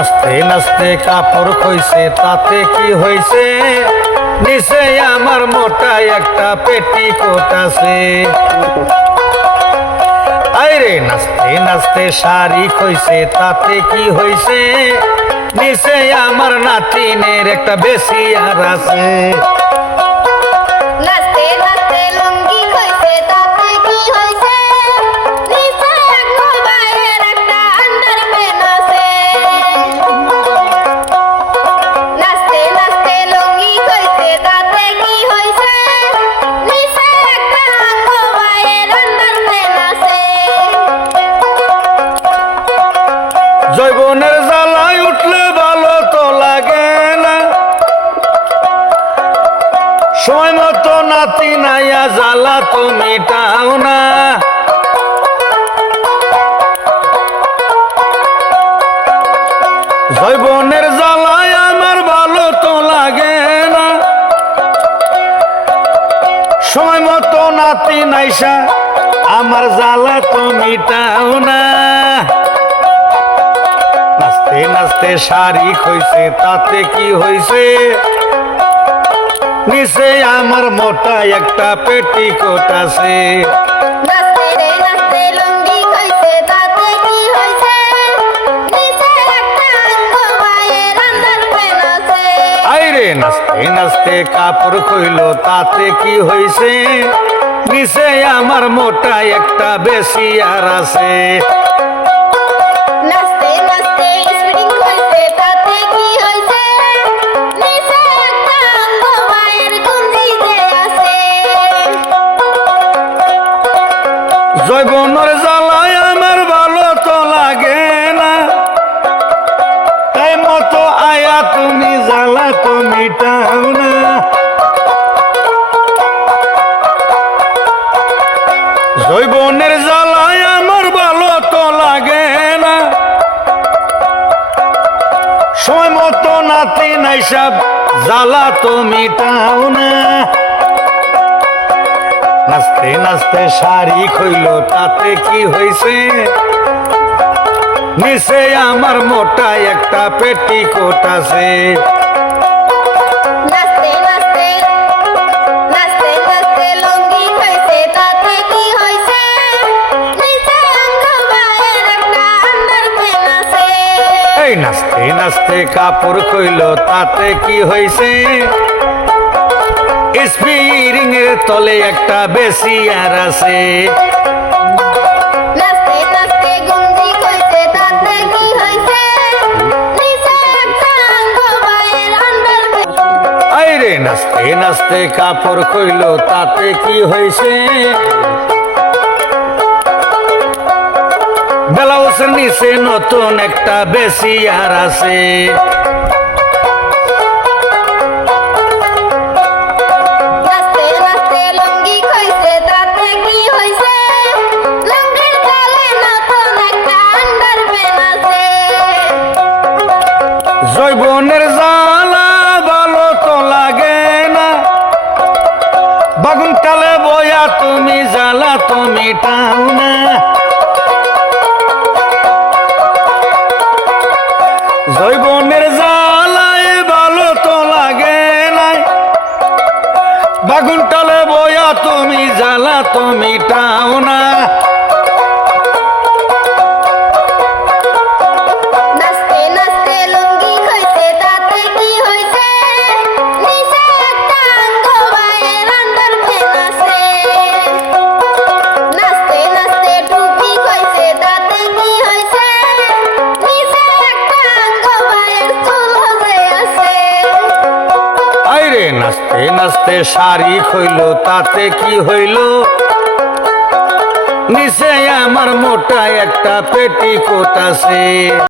নাচতে নাচতে কাপড় খইছে তাতে কি হইছে, নিচে আমার মোটা একটা পেটিকোট আছে। আরে নাচতে নাচতে শাড়ি খইছে তাতে কি হইছে, নিচে আমার নাতিনের একটা বেশি আর আছে। নাচতে নাচতে লুঙ্গি খইছে তাতে কি হইছে, নিচে এক ভাইয়ের একটা আন্ডারপ্যান্ট আছে। নাচতে নাচতে লুঙ্গি খইছে তাতে কি হইছে, নিচে একটা ভাইয়ের আন্ডারপ্যান্ট আছে। জৈবনের জ্বালায় উঠলে ভালো তো লাগে না, সময় মতো নাতি নাইয়া জ্বালা তো মিটাও না। জৈবনের জ্বালায় আমার ভালো তো লাগে না, সময় মতো নাতি নাইসা আমার জ্বালা তো মিটাও না। নাচতে নাচতে শাড়ি খইছে তাতে কি হইছে, নিচে আমার মোটা একটা পেটিকোট আছে। নাচতে নাচতে লুঙ্গি খইছে তাতে কি হইছে, নিচে একটা ভাইয়ের আন্ডারপ্যান্ট আছে। আইরে নাচতে নাচতে কাপড় খইলো তাতে কি হইছে, নিচে আমার মোটা একটা বেশি আর আছে। নাচতে নাচতে স্পিডিং হইছে তাতে কি হইছে, নিচে একটা ভাইয়ের গঞ্জিতে আছে। জৈবনের জ্বালায় আমার ভালো তো লাগে না, তাই মতো আয়া তুমি জ্বালা তো মিটাও না। জৈবনের জ্বালায় আমার ভালো তো লাগে না, সময় মতো নাতি নাইসা জ্বালা তো মিটাও না। নাচতে নাচতে শাড়ি খইলো তাতে কি হইছে, নিচে আমার মোটা একটা পেটিকোট আছে। নাচতে নাচতে নাচতে নাচতে লুঙ্গি খইছে তাতে কি হইছে, নিচে ভাইয়ের একটা আন্ডারপ্যান্ট আছে। এই নাচতে নাচতে কাপড় খইলো তাতে কি হইছে, স্প্রিং এর তলে একটা বেশি আর আছে। নাচতে নাচতে গঞ্জি খইছে তাতে কি হইছে, নিচে একটা ভাইয়ের আন্ডারপ্যান্ট। আইরে নাচতে নাচতে কাপড় খইলো তাতে কি হইছে, ব্লাউজের নিচে নতুন একটা বেশি আর আছে। নাচতে নাচতে লুঙ্গি খইছে তাতে কি হইছে, লুঙ্গির তলে নতুন একটা আন্ডারপ্যান্ট আছে। জৈবনের জ্বালা ভালো তো লাগে না, বাগুন কালে বয়া তুমি জ্বালা তো মিটাও না। জৈবনের জ্বালায় ভালো তো লাগে নাই, বাগুন টালে বয়া তুমি জ্বালা তো মিটাও না। নাচতে নাচতে লুঙ্গি খইছে তাতে কি হইছে, নিচে একটা ভাইয়ের আন্ডারপ্যান্ট আছে। নাচতে নাচতে টুপি খইছে তাতে কি হইছে, নিচে একটা ভাইয়ের চুল আছে। আইরে নাচতে নাচতে শাড়ি খইলো তাতে কি হইলো, নিচে আমার মোটা একটা পেটিকোট আছে।